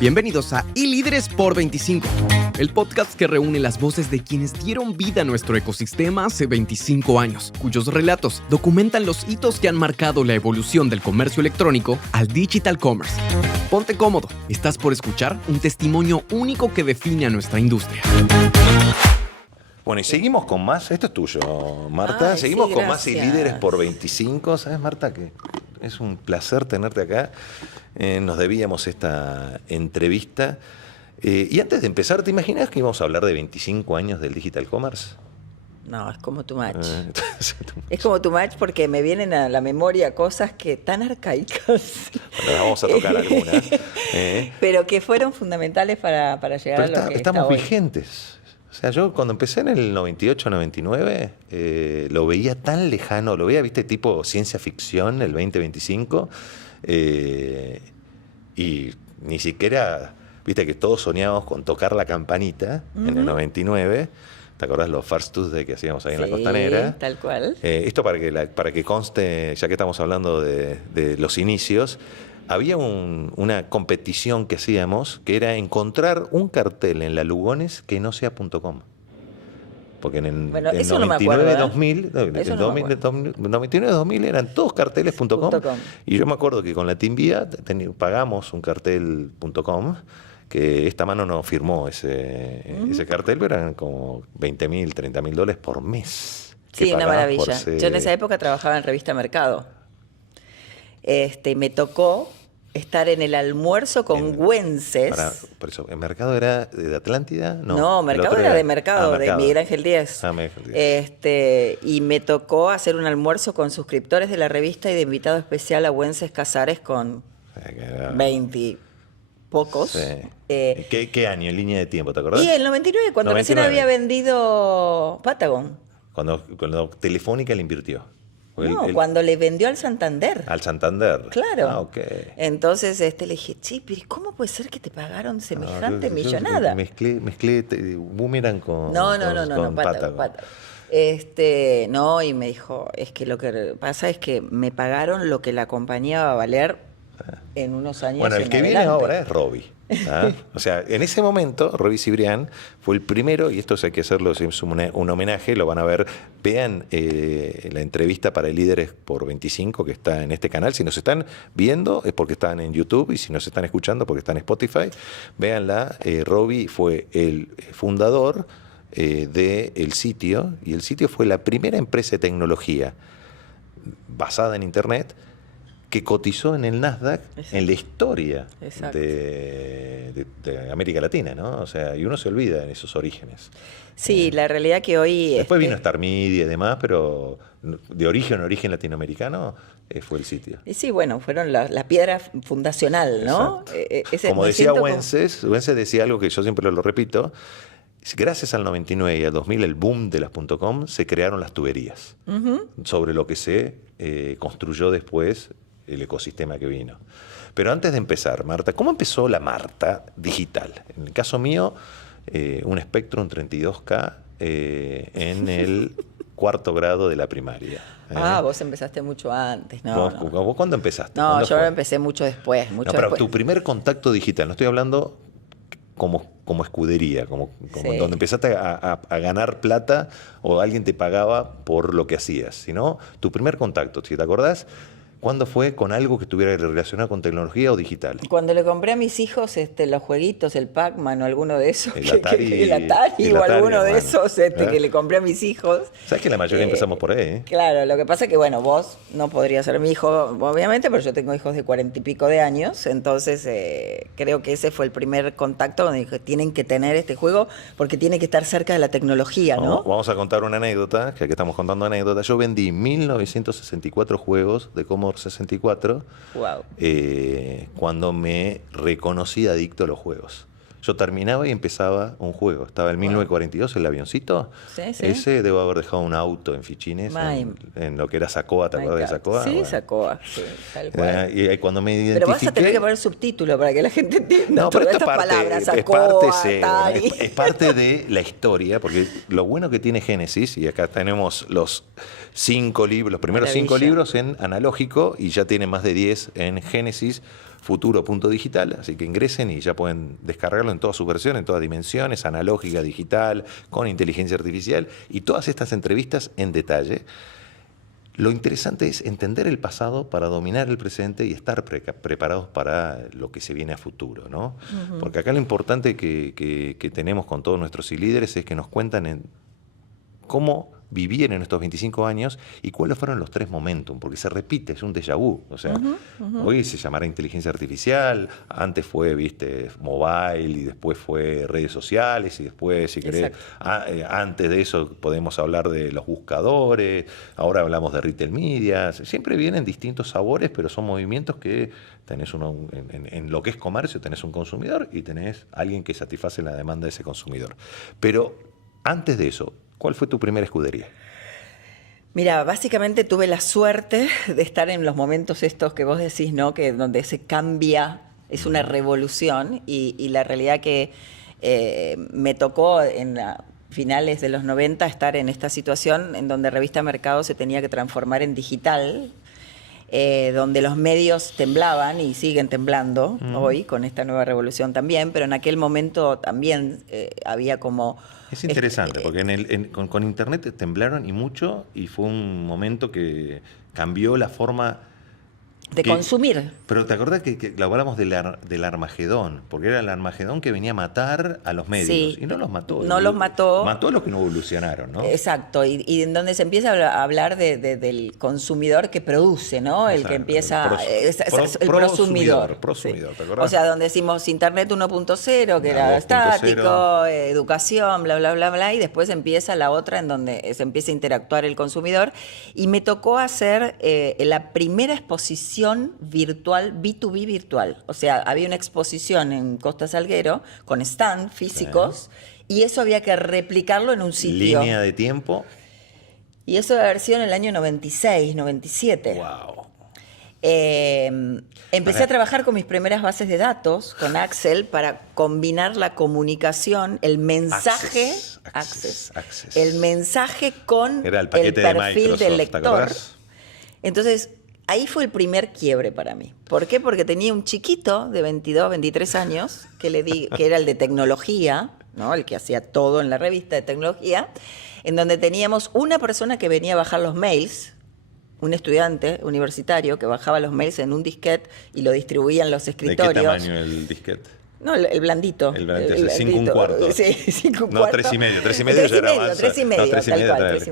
Bienvenidos a iLíderes por 25, el podcast que reúne las voces de quienes dieron vida a nuestro ecosistema hace 25 años, cuyos relatos documentan los hitos que han marcado la evolución del comercio electrónico al digital commerce. Ponte cómodo, estás por escuchar un testimonio único que define a nuestra industria. Bueno, y seguimos con más. Esto es tuyo, Marta. Seguimos sí, con más gracias. iLíderes por 25. ¿Sabes, Marta? Que es un placer tenerte acá. Nos debíamos esta entrevista. Y antes de empezar, ¿te imaginas que íbamos a hablar de 25 años del digital commerce? No, es como too much. Es como too much porque me vienen a la memoria cosas que tan arcaicas. Bueno, vamos a tocar algunas. Pero que fueron fundamentales para llegar Pero a lo que estamos está hoy. vigentes. O sea, yo cuando empecé en el 98, 99, lo veía tan lejano, lo veía, viste, tipo ciencia ficción, el 2025, y ni siquiera, viste, que todos soñábamos con tocar la campanita en el 99. ¿Te acordás los First Tuesday que hacíamos ahí en la costanera? Tal cual. Esto para que conste, ya que estamos hablando de los inicios, había una competición que hacíamos que era encontrar un cartel en la Lugones que no sea .com. Porque en el, Bueno, en eso no me acuerdo, 2000, Eso no me acuerdo. 99-2000 eran todos carteles .com. .com. Y yo me acuerdo que con la Teamvía pagamos un cartel .com, que esta mano no firmó ese cartel, pero eran como $20,000, $30,000 por mes. que Sí, una pagabas maravilla. por ese- Yo en esa época trabajaba en Revista Mercado. Me tocó estar en el almuerzo con Güences. Por eso, ¿el mercado era de Atlántida? No, el Mercado otro era de Mercado, de Mercado. Miguel Ángel Díaz. Miguel Ángel Díaz. Y me tocó hacer un almuerzo con suscriptores de la revista y de invitado especial a Güences Casares con 20 pocos. Sí. ¿Qué año, en línea de tiempo, te acordás? Y el 99, cuando 99. recién había vendido Patagon. Cuando Telefónica le invirtió. No, cuando le vendió al Santander. Al Santander. Claro. Ah, ok. Entonces le dije, che, pero ¿cómo puede ser que te pagaron semejante Yo millonada? Mezclé Boomerang con No, con Patagon. No, y me dijo, es que lo que pasa es que me pagaron lo que la compañía va a valer en unos años. Bueno, el en que viene adelante. ahora es Robbie. ¿Ah? O sea, en ese momento, Robbie Cibrián fue el primero, y esto hay que hacerlo, es un homenaje, lo van a ver. Vean la entrevista para Líderes por 25 que está en este canal. Si nos están viendo es porque están en YouTube, y si nos están escuchando porque están en Spotify, véanla. Robbie fue el fundador del sitio, y el sitio fue la primera empresa de tecnología basada en Internet que cotizó en el Nasdaq. Exacto. En la historia Exacto. de América Latina, ¿no? O sea, y uno se olvida de esos orígenes. Sí, la realidad que hoy... Después vino Star Media y demás, pero de origen latinoamericano fue el sitio. Y sí, bueno, fueron la piedra fundacional, ¿no? Como decía Güences decía algo que yo siempre lo repito: gracias al 99 y al 2000, el boom de las .com, se crearon las tuberías, sobre lo que se construyó después el ecosistema que vino. Pero antes de empezar, Marta, ¿cómo empezó la Marta digital? En el caso mío, un Spectrum 32K en el cuarto grado de la primaria. Vos empezaste mucho antes, ¿no? ¿Vos cuándo empezaste? No, ¿Cuándo yo fue? empecé mucho después. Pero después. tu primer contacto digital, no estoy hablando como escudería, como Sí. donde empezaste a ganar plata o alguien te pagaba por lo que hacías, sino tu primer contacto, si te acordás, ¿cuándo fue con algo que estuviera relacionado con tecnología o digital? Cuando le compré a mis hijos los jueguitos, el Pac-Man o alguno de esos, El Atari, el Atari o alguno de bueno. esos que le compré a mis hijos. ¿Sabes que la mayoría empezamos por ahí? Claro, lo que pasa es que, bueno, vos no podrías ser mi hijo, obviamente, pero yo tengo hijos de 40 y pico de años, entonces creo que ese fue el primer contacto donde dije, tienen que tener este juego porque tiene que estar cerca de la tecnología, ¿no? Vamos a contar una anécdota, que aquí estamos contando anécdotas. Yo vendí 1964 juegos de Commodore 64 Wow. cuando me reconocí adicto a los juegos. Yo terminaba y empezaba un juego. Estaba el 1942, el avioncito. Sí. Ese debo haber dejado un auto en Fichines, en lo que era Sacoa. ¿Te acuerdas de Sacoa? Sí, Bueno. Sacoa, sí, tal cual. Y ahí cuando me identifiqué... Pero vas a tener que poner subtítulo para que la gente entienda No, pero todas esto estas palabras. es Sacoa, parte, Atari. es parte de la historia, porque lo bueno que tiene Génesis, y acá tenemos los primeros Maravilla. 5 libros en analógico, y ya tiene más de 10 en Génesis, futuro.digital, así que ingresen y ya pueden descargarlo en todas sus versiones, en todas dimensiones, analógica, digital, con inteligencia artificial, y todas estas entrevistas en detalle. Lo interesante es entender el pasado para dominar el presente y estar preparados para lo que se viene a futuro, ¿no? Uh-huh. Porque acá lo importante que tenemos con todos nuestros líderes es que nos cuentan cómo vivieron en estos 25 años y cuáles fueron los 3 momentum, porque se repite, es un déjà vu. O sea, hoy se llamará inteligencia artificial, antes fue, mobile, y después fue redes sociales, y después, si querés, antes de eso podemos hablar de los buscadores, ahora hablamos de retail media. Siempre vienen distintos sabores, pero son movimientos que tenés en lo que es comercio, tenés un consumidor y tenés alguien que satisface la demanda de ese consumidor. Pero antes de eso, ¿cuál fue tu primera escudería? Mira, básicamente tuve la suerte de estar en los momentos estos que vos decís, ¿no? Que donde se cambia, es una revolución, y la realidad que me tocó en finales de los 90 estar en esta situación en donde Revista Mercado se tenía que transformar en digital, donde los medios temblaban y siguen temblando hoy con esta nueva revolución también, pero en aquel momento también había como... Es interesante, porque con Internet temblaron y mucho, y fue un momento que cambió la forma de consumir. Pero ¿te acordás que hablamos del Armagedón? Porque era el Armagedón que venía a matar a los medios. Sí, y no los mató. No los mató. Mató a los que no evolucionaron, ¿no? Exacto. Y en donde se empieza a hablar del consumidor que produce, ¿no? El que empieza... El prosumidor. Prosumidor, sí. ¿Te acordás? O sea, donde decimos Internet 1.0, que era estático, educación, bla, bla, bla, bla, y después empieza la otra en donde se empieza a interactuar el consumidor. Y me tocó hacer la primera exposición virtual, B2B virtual. O sea, había una exposición en Costa Salguero con stand físicos y eso había que replicarlo en un sitio. Línea de tiempo. Y eso debe haber sido en el año 96, 97. Wow. Empecé a trabajar con mis primeras bases de datos, con Axel, para combinar la comunicación, el mensaje, Access. El mensaje con el perfil del lector. Entonces, ahí fue el primer quiebre para mí. ¿Por qué? Porque tenía un chiquito de 22, 23 años, que era el de tecnología, ¿no? El que hacía todo en la revista de tecnología, en donde teníamos una persona que venía a bajar los mails, un estudiante universitario que bajaba los mails en un disquete y lo distribuía en los escritorios. ¿De qué tamaño el disquete? No, el blandito. El blandito, 5 1/4. Sí, 5 1/4. No, 3,5. 3,5 ya era más. 3,5. Entonces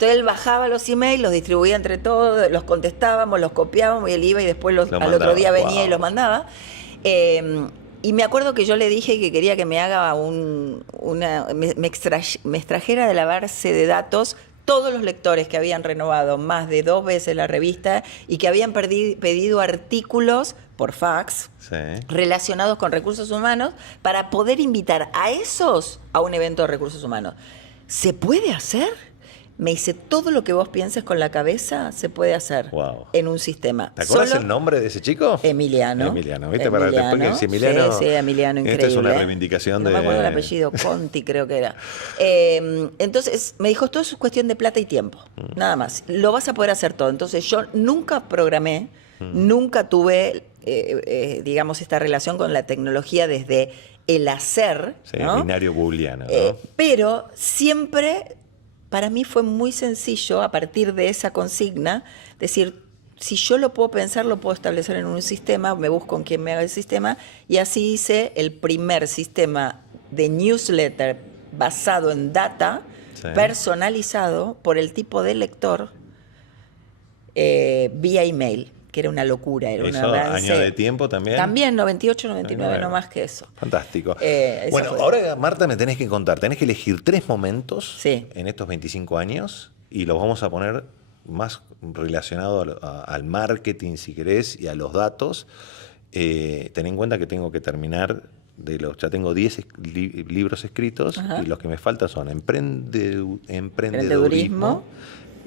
él bajaba los emails, los distribuía entre todos, los contestábamos, los copiábamos y él iba y después al otro día venía y los mandaba. Y me acuerdo que yo le dije que quería que me haga me extrajera de la base de datos todos los lectores que habían renovado más de 2 veces la revista y que habían pedido artículos por fax relacionados con recursos humanos para poder invitar a esos a un evento de recursos humanos. ¿Se puede hacer? Me dice, todo lo que vos pienses con la cabeza se puede hacer en un sistema. ¿Te acuerdas el nombre de ese chico? Emiliano. ¿Viste? Emiliano. Emiliano. Sí, Emiliano, increíble. Esta es una reivindicación no me acuerdo el apellido, Conti creo que era. Entonces me dijo, todo es cuestión de plata y tiempo, nada más. Lo vas a poder hacer todo. Entonces yo nunca programé, nunca tuve, digamos, esta relación con la tecnología desde el hacer. Sí, ¿no? El binario booleano, ¿no? Pero siempre... Para mí fue muy sencillo, a partir de esa consigna, decir, si yo lo puedo pensar, lo puedo establecer en un sistema, me busco con quien me haga el sistema, y así hice el primer sistema de newsletter basado en data, personalizado por el tipo de lector, vía email, que era una locura. Era ¿Eso año de tiempo también? También, 98, 99, no más que eso. Fantástico. Bueno, ahora, Marta, me tenés que contar. Tenés que elegir 3 momentos en estos 25 años y los vamos a poner más relacionados al marketing, si querés, y a los datos. Ten en cuenta que tengo que terminar ya tengo 10 libros escritos. Ajá. Y los que me faltan son emprendedurismo.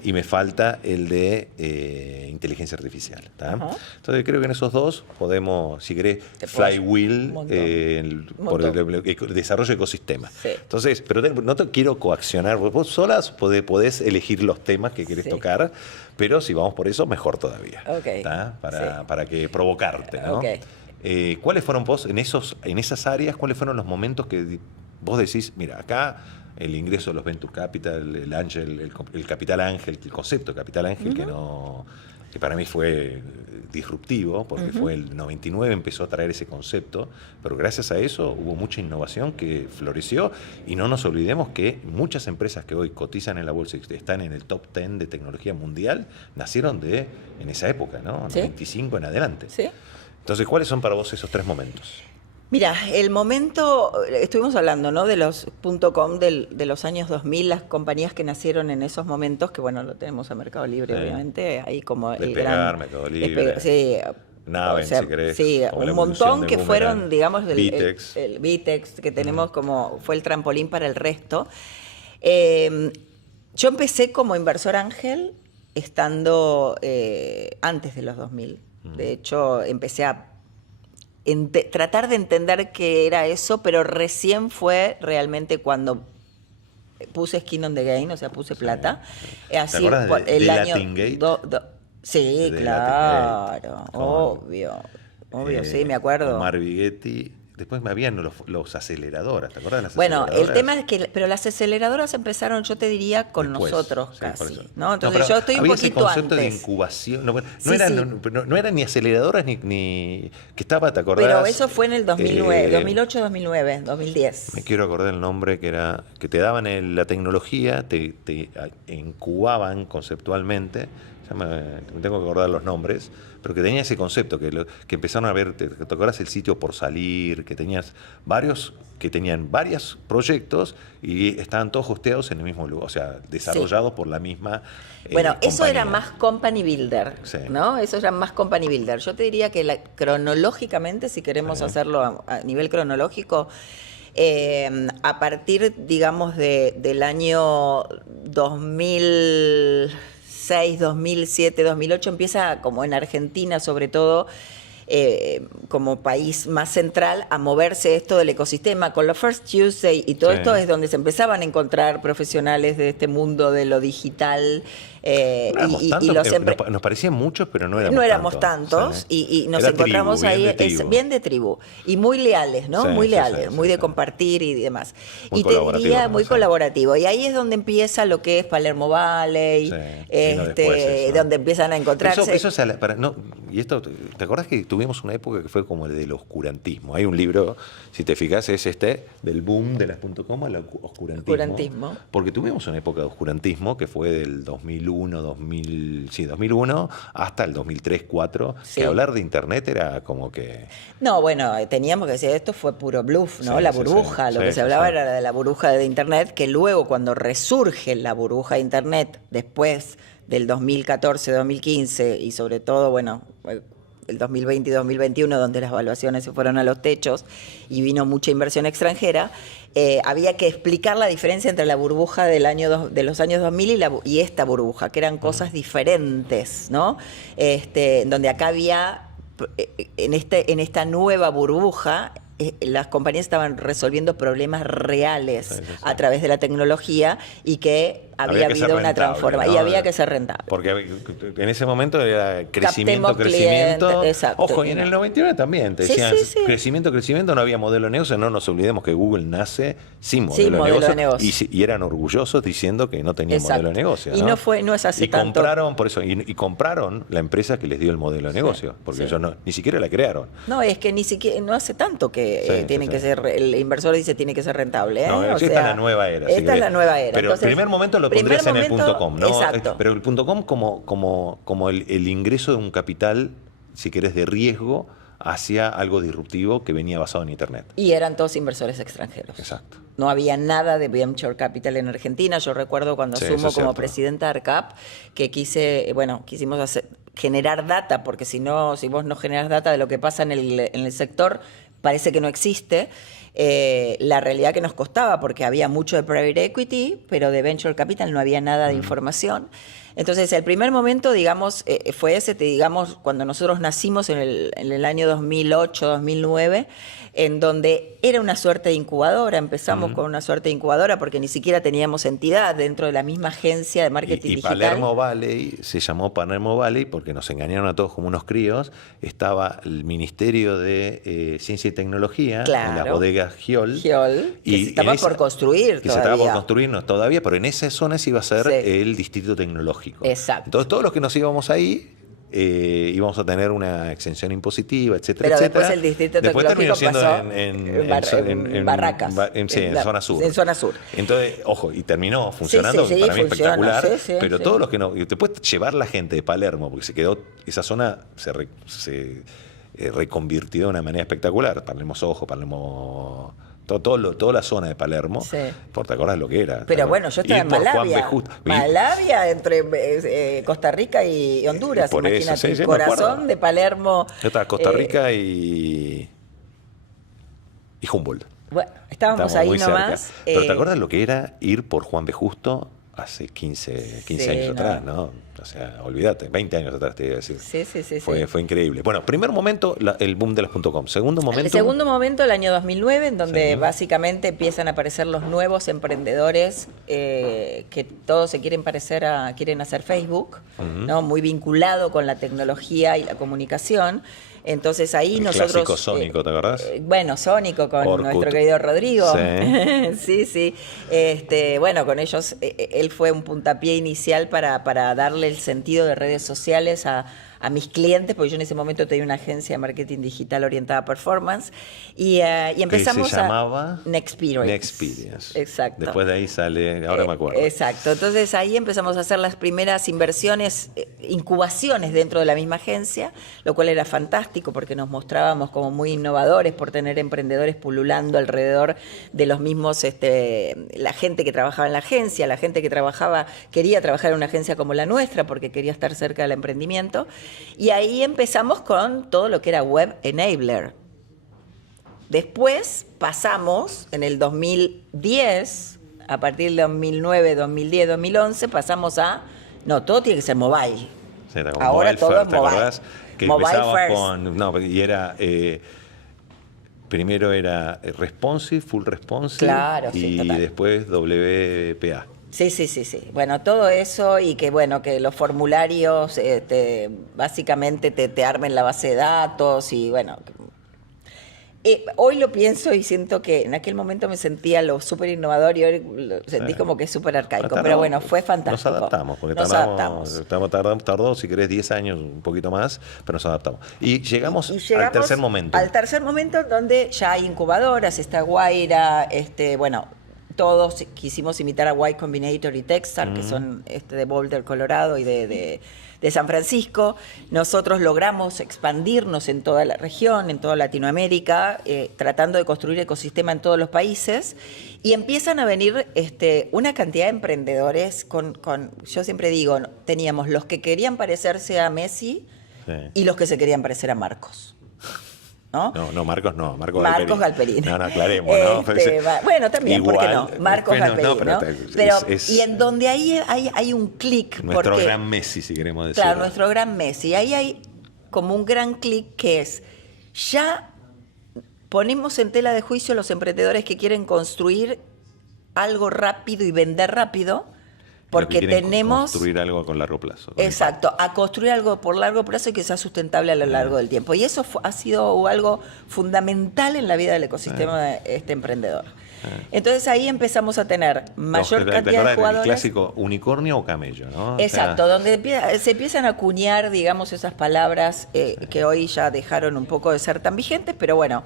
Y me falta el de inteligencia artificial. Entonces creo que en esos 2 podemos, si querés, flywheel por el desarrollo de ecosistemas. Sí. Entonces, pero no te quiero coaccionar, vos solas podés elegir los temas que querés tocar, pero si vamos por eso, mejor todavía. Okay. Para que provocarte, ¿no? ¿Cuáles fueron vos, en esas áreas, cuáles fueron los momentos que vos decís, mira, acá el ingreso de los Venture Capital, el Capital Ángel, el concepto de Capital Ángel, que para mí fue disruptivo, porque fue el 99 empezó a traer ese concepto, pero gracias a eso hubo mucha innovación que floreció, y no nos olvidemos que muchas empresas que hoy cotizan en la bolsa y están en el top 10 de tecnología mundial, nacieron en esa época, ¿no? ¿Sí? 25 en adelante. ¿Sí? Entonces, ¿cuáles son para vos esos 3 momentos? Mira, el momento, estuvimos hablando, ¿no? De los .com de los años 2000, las compañías que nacieron en esos momentos, que bueno, lo tenemos a Mercado Libre, obviamente, ahí como el gran... Mercado Libre. Sí. Naven, si querés. Sí, un montón que fueron, digamos, Vitex. el Vitex, que tenemos como, fue el trampolín para el resto. Yo empecé como inversor ángel estando antes de los 2000. De hecho, empecé a tratar de entender qué era eso, pero recién fue realmente cuando puse skin on the game, o sea, puse plata. Así, ¿Te acuerdas de Latin Gate? Sí, De claro, Latin Gate. obvio, sí, me acuerdo. Omar Vighetti. Después me habían los aceleradoras, ¿te acuerdas de las bueno, aceleradoras? el tema es que, pero las aceleradoras empezaron, yo te diría, con Después, nosotros sí, casi, por eso. ¿no? Entonces yo estoy un había poquito ese concepto antes. de incubación, Sí, no eran ni aceleradoras ni que estaba, ¿te acordás? Pero eso fue en el 2009, 2008, 2009, 2010. Me quiero acordar el nombre, que te daban la tecnología, te incubaban conceptualmente, ya me tengo que acordar los nombres, pero que tenía ese concepto, que empezaron a ver, ¿te acordás el sitio Por Salir? Que tenías que tenían varios proyectos y estaban todos hosteados en el mismo lugar, o sea, desarrollados por la misma Bueno, eso compañía. era más company builder, Sí. ¿no? Eso era más company builder. Yo te diría que cronológicamente, si queremos hacerlo a nivel cronológico, a partir, digamos, del año 2006, 2007, 2008, empieza, como en Argentina sobre todo, como país más central, a moverse esto del ecosistema. Con los First Tuesday y todo Sí. esto es donde se empezaban a encontrar profesionales de este mundo de lo digital. Nos parecían muchos, pero no éramos No éramos tantos. tantos, Sí. y nos Era encontramos tribu, ahí, bien de tribu. bien de tribu, y muy leales, ¿no? Sí, Muy sí, leales, sí, muy sí, de sí. compartir y demás. Muy Y te colaborativo, diría ¿no? muy Sí. colaborativo. Y ahí es donde empieza lo que es Palermo Valley, Sí, vino después eso. donde empiezan a encontrarse. Y esto, ¿te acordás que tuvimos una época que fue como el del oscurantismo? Hay un libro, si te fijas, es del boom de las .com al oscurantismo. Porque tuvimos una época de oscurantismo que fue del 2001 hasta el 2003-2004, Sí. que hablar de Internet era como que... No, bueno, teníamos que decir, esto fue puro bluff, ¿no? Sí, La sí, burbuja, sí. lo Sí, que sí, se hablaba sí. era de la burbuja de Internet, que luego cuando resurge la burbuja de Internet, después del 2014, 2015 y sobre todo, bueno, el 2020 y 2021, donde las valuaciones se fueron a los techos y vino mucha inversión extranjera, había que explicar la diferencia entre la burbuja de los años 2000 y esta burbuja, que eran cosas diferentes, ¿no? Donde acá había, en esta nueva burbuja, las compañías estaban resolviendo problemas reales Sí, sí, sí. a través de la tecnología y que había que ser habido una rentable, transformación, ¿no? y había que ser rentable. Porque en ese momento era crecimiento. Captemos clientes, exacto. Ojo, y en el 99 también te Sí, decían sí. crecimiento, no había modelo de negocio. No nos olvidemos que Google nace sin modelo, Sin modelo de negocio. Y eran orgullosos diciendo que no tenía Exacto. modelo de negocio. Y no es así y tanto. compraron, por eso, y compraron la empresa que les dio el modelo de negocio, porque sí. ellos ni siquiera la crearon. No, es que ni siquiera, no hace tanto que Sí, tiene sí, que sí. ser, el inversor dice tiene que ser rentable. No, O esta sea, es la nueva era. Esta es la nueva era. Pero Entonces, el primer momento lo primer pondrías en el momento, .com, ¿no? Exacto. Pero el .com como el ingreso de un capital, si querés, de riesgo hacia algo disruptivo que venía basado en Internet. Y eran todos inversores extranjeros. Exacto. No había nada de Venture Capital en Argentina. Yo recuerdo cuando Sí, asumo eso es como cierto. presidenta de ARCAP que quisimos generar data, porque si vos no generas data de lo que pasa en el sector, parece que no existe. La realidad que nos costaba, porque había mucho de private equity, pero de venture capital no había nada de información. Entonces, el primer momento, digamos, fue ese, digamos, cuando nosotros nacimos en el año 2008, 2009, en donde era una suerte de incubadora. Empezamos con una suerte de incubadora porque ni siquiera teníamos entidad dentro de la misma agencia de marketing digital. Palermo Valley se llamó Palermo Valley porque nos engañaron a todos como unos críos. Estaba el Ministerio de Ciencia y Tecnología, en las bodegas Giol. Que se estaba por construir que todavía. Se estaba por construir todavía, pero en esa zona se iba a ser el distrito tecnológico. Exacto. Entonces todos los que nos íbamos ahí íbamos a tener una exención impositiva, etcétera, pero etcétera. Después el distrito tecnológico pasó en Barracas. En zona sur. En zona sur. Entonces, ojo, y terminó funcionando, para mí espectacular, pero todos los que no... Te puedes llevar la gente de Palermo, porque se quedó... Esa zona se reconvirtió de una manera espectacular. Palermo Soho, Palermo... Toda la zona de Palermo, por te acordás lo que era. Pero bueno, yo estaba en Malavia, entre Costa Rica y Honduras, imagínate, el corazón de Palermo. Yo estaba Costa Rica y Humboldt. Bueno, estábamos ahí nomás. Pero te acordás lo que era ir por Juan B. Justo hace 15 años atrás, ¿no? O sea, olvídate, 20 años atrás te iba a decir. Sí. Fue increíble. Bueno, primer momento, el boom de las .com. Segundo momento... El segundo momento, el año 2009, en donde básicamente empiezan a aparecer los nuevos emprendedores que todos se quieren quieren hacer Facebook, ¿no? Muy vinculado con la tecnología y la comunicación. Entonces ahí el nosotros... clásico Sónico, ¿te acordás? Bueno, Sónico con Orkut. Nuestro querido Rodrigo. Sí. Bueno, con ellos, él fue un puntapié inicial para darle el sentido de redes sociales a mis clientes, porque yo en ese momento tenía una agencia de marketing digital orientada a performance, y empezamos se llamaba Nexperience. Exacto. Después de ahí sale, ahora me acuerdo. Exacto. Entonces ahí empezamos a hacer las primeras inversiones, incubaciones dentro de la misma agencia, lo cual era fantástico porque nos mostrábamos como muy innovadores por tener emprendedores pululando alrededor de los mismos, la gente que trabajaba en la agencia, la gente que quería trabajar en una agencia como la nuestra porque quería estar cerca del emprendimiento. Y ahí empezamos con todo lo que era Web Enabler. Después pasamos, en el 2010, a partir de 2009, 2010, 2011, pasamos no, todo tiene que ser mobile. Sí, ahora todo es mobile. Que mobile first. Y era... primero era responsive, full responsive, claro, y después WPA. Sí. Bueno, todo eso y que los formularios básicamente te armen la base de datos y bueno. Hoy lo pienso y siento que en aquel momento me sentía lo súper innovador y hoy lo sentí como que es súper arcaico. Pero bueno, fue fantástico. Nos adaptamos, porque tardó, si querés, 10 años, un poquito más, pero nos adaptamos. Y llegamos al tercer momento. Al tercer momento donde ya hay incubadoras, está Guaira, todos quisimos imitar a Y Combinator y Techstars, que son de Boulder, Colorado y de San Francisco. Nosotros logramos expandirnos en toda la región, en toda Latinoamérica, tratando de construir ecosistema en todos los países. Y empiezan a venir una cantidad de emprendedores yo siempre digo, teníamos los que querían parecerse a Messi y los que se querían parecer a Marcos. ¿No? Marcos Galperín. No, aclaremos, ¿no? Bueno, también, ¿por qué no? Marcos Galperín, ¿no? Pero y en donde ahí hay un clic. Nuestro gran Messi, si queremos decir. Claro, nuestro gran Messi. Ahí hay como un gran clic que es, ya ponemos en tela de juicio a los emprendedores que quieren construir algo rápido y vender rápido, porque tenemos... construir algo con largo plazo. Exacto, a construir algo por largo plazo y que sea sustentable a lo largo del tiempo. Y eso ha sido algo fundamental en la vida del ecosistema de este emprendedor. Entonces ahí empezamos a tener mayor cantidad de jugadores. El clásico unicornio o camello, ¿no? Exacto, donde se empiezan a acuñar, digamos, esas palabras que hoy ya dejaron un poco de ser tan vigentes, pero bueno,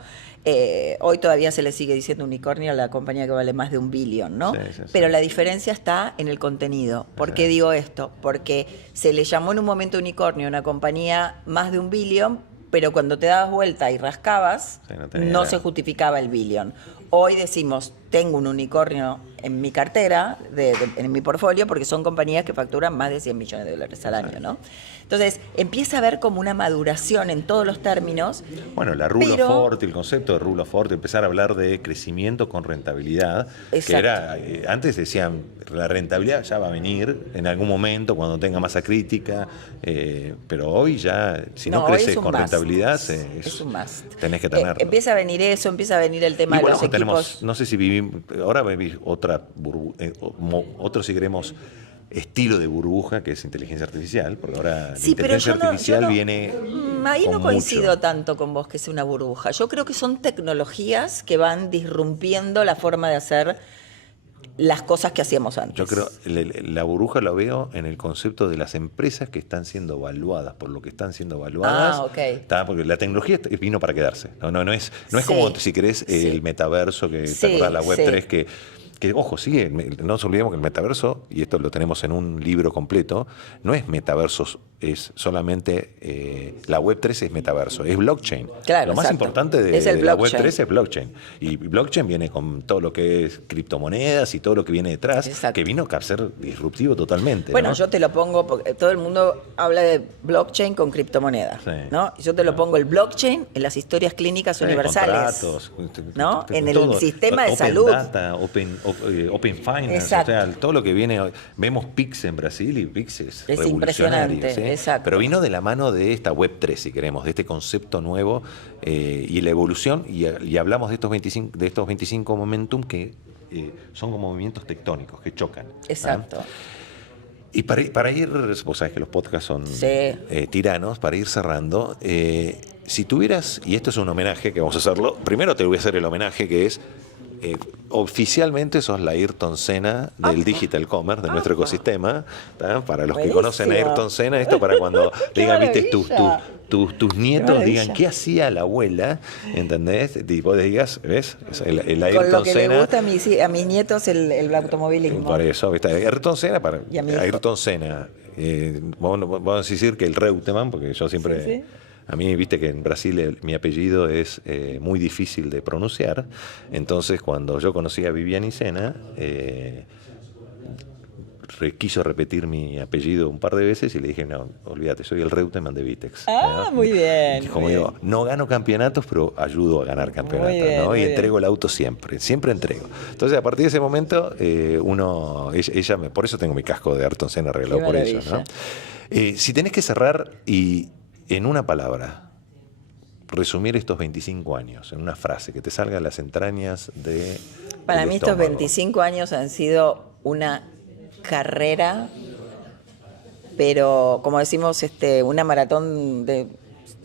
hoy todavía se le sigue diciendo unicornio a la compañía que vale más de $1 billón, ¿no? Sí. Pero la diferencia está en el contenido. ¿Por qué digo esto? Porque se le llamó en un momento unicornio a una compañía más de $1 billón, pero cuando te dabas vuelta y rascabas, no se justificaba el billón. Hoy decimos, tengo un unicornio en mi cartera, en mi portfolio, porque son compañías que facturan más de $100 millones al año, ¿no? Entonces, empieza a haber como una maduración en todos los términos. Bueno, la Rule of 40, el concepto de Rule of 40, empezar a hablar de crecimiento con rentabilidad, Exacto. que era, antes decían, la rentabilidad ya va a venir en algún momento cuando tenga masa crítica, pero hoy ya, si no crece con rentabilidad, es un must. Tenés que tenerlo. Empieza a venir eso, empieza a venir el tema de los equipos. No sé si vivimos, ahora vivimos otro si queremos estilo de burbuja que es inteligencia artificial, porque ahora la inteligencia artificial viene ahí no coincido mucho. tanto con vos que es una burbuja. Yo creo que son tecnologías que van disrumpiendo la forma de hacer las cosas que hacíamos antes. Yo creo la burbuja lo veo en el concepto de las empresas que están siendo evaluadas por lo que están siendo evaluadas. Porque la tecnología vino para quedarse. No es como, si querés, el metaverso, que te acordás, la Web3, que ojo, sigue, no nos olvidemos que el metaverso, y esto lo tenemos en un libro completo, no es metaverso, es solamente la Web3 es metaverso, es blockchain. Claro, lo más importante de la Web3 es blockchain. Y blockchain viene con todo lo que es criptomonedas y todo lo que viene detrás, que vino a ser disruptivo totalmente. Bueno, ¿no? yo te lo pongo, porque todo el mundo habla de blockchain con criptomonedas, ¿no? Yo te lo pongo el blockchain en las historias clínicas universales. Contratos, ¿no? En el todo, sistema de open salud. Data, Open Finance, Exacto. o sea, todo lo que viene. Vemos Pix en Brasil y Pix es impresionante, revolucionario, ¿sí? exacto. Pero vino de la mano de esta Web3, si queremos, de este concepto nuevo y la evolución. Y hablamos de estos 25 momentum que son como movimientos tectónicos que chocan. Exacto. ¿Ah? Y para ir, vos sabés que los podcasts son tiranos, para ir cerrando, si tuvieras, y esto es un homenaje que vamos a hacerlo, primero te voy a hacer el homenaje que es, oficialmente sos la Ayrton Senna del Digital Commerce, de nuestro ecosistema, ¿tá? Para los que conocen a Ayrton Senna, esto para cuando digan, viste, tus nietos digan, ¿qué hacía la abuela? ¿Entendés? Y vos digas, ¿ves? El Ayrton Senna. Con lo que le gusta a mis nietos el automovilismo. Por eso, ¿viste? Ayrton Senna, Ayrton Senna, vamos a decir que el Reutemann, porque yo siempre... Sí. A mí, viste que en Brasil mi apellido es muy difícil de pronunciar, entonces cuando yo conocí a Viviani Senna, quiso repetir mi apellido un par de veces y le dije, no, olvídate, soy el Reutemann de Vitex. Ah, ¿no? Muy bien. Como digo, no gano campeonatos, pero ayudo a ganar campeonatos, ¿no? Y entrego el auto siempre entrego. Entonces, a partir de ese momento, por eso tengo mi casco de Ayrton Senna arreglado por eso, ¿no? Si tenés que cerrar y en una palabra, resumir estos 25 años, en una frase, que te salga de las entrañas de... Para mí estos 25 años han sido una carrera, pero como decimos, una maratón de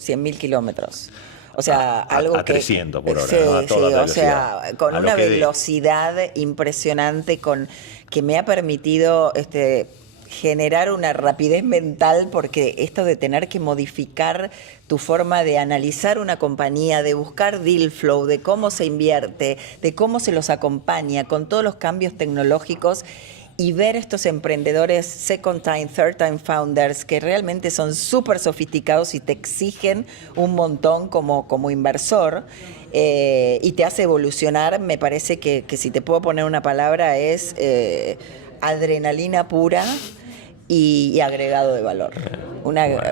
100.000 kilómetros. O sea, algo a 300 por hora, sí, ¿no? A toda sí, o sea, con una velocidad impresionante, que me ha permitido generar una rapidez mental, porque esto de tener que modificar tu forma de analizar una compañía, de buscar deal flow, de cómo se invierte, de cómo se los acompaña con todos los cambios tecnológicos, y ver estos emprendedores second time, third time founders que realmente son súper sofisticados y te exigen un montón como inversor, y te hace evolucionar. Me parece que si te puedo poner una palabra es adrenalina pura y agregado de valor.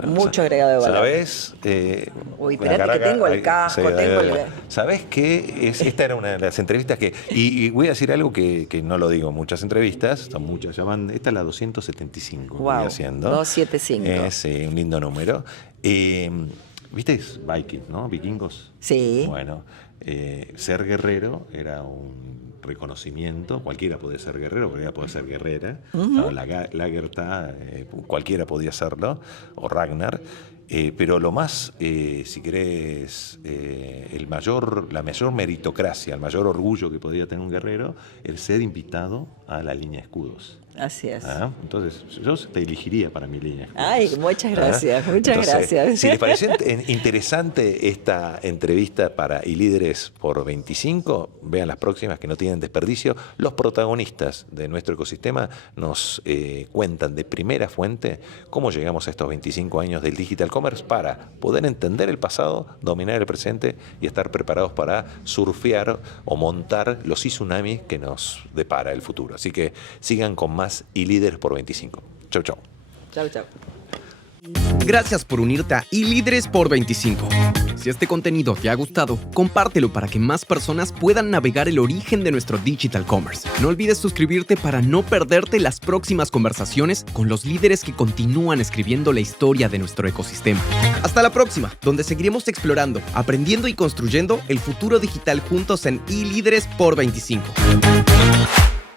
Mucho agregado de valor. ¿Sabés? Uy, espérate que tengo el casco, ¿Sabés qué? Esta era una de las entrevistas que... Y voy a decir algo que no lo digo en muchas entrevistas, son muchas, esta es la 275 que voy haciendo. 275. Es un lindo número. ¿Viste? Es Viking, ¿no? Vikingos. Sí. Bueno, ser guerrero era un reconocimiento, cualquiera podía ser guerrero, cualquiera podía ser guerrera, ¿no? Lagertha, cualquiera podía serlo, o Ragnar, pero lo más, si querés, la mayor meritocracia, el mayor orgullo que podía tener un guerrero, el ser invitado a la línea escudos. Así es. Entonces, yo te elegiría para mi línea escudos. Ay, muchas gracias, muchas gracias. Si les pareció interesante esta entrevista para iLíderes por 25, vean las próximas que no tienen desperdicio. Los protagonistas de nuestro ecosistema nos cuentan de primera fuente cómo llegamos a estos 25 años del digital commerce para poder entender el pasado, dominar el presente y estar preparados para surfear o montar los tsunamis que nos depara el futuro. Así que sigan con más iLíderes por 25. Chau, chau. Chau, chau. Gracias por unirte a iLíderes por 25. Si este contenido te ha gustado, compártelo para que más personas puedan navegar el origen de nuestro digital commerce. No olvides suscribirte para no perderte las próximas conversaciones con los líderes que continúan escribiendo la historia de nuestro ecosistema. Hasta la próxima, donde seguiremos explorando, aprendiendo y construyendo el futuro digital juntos en iLíderes por 25.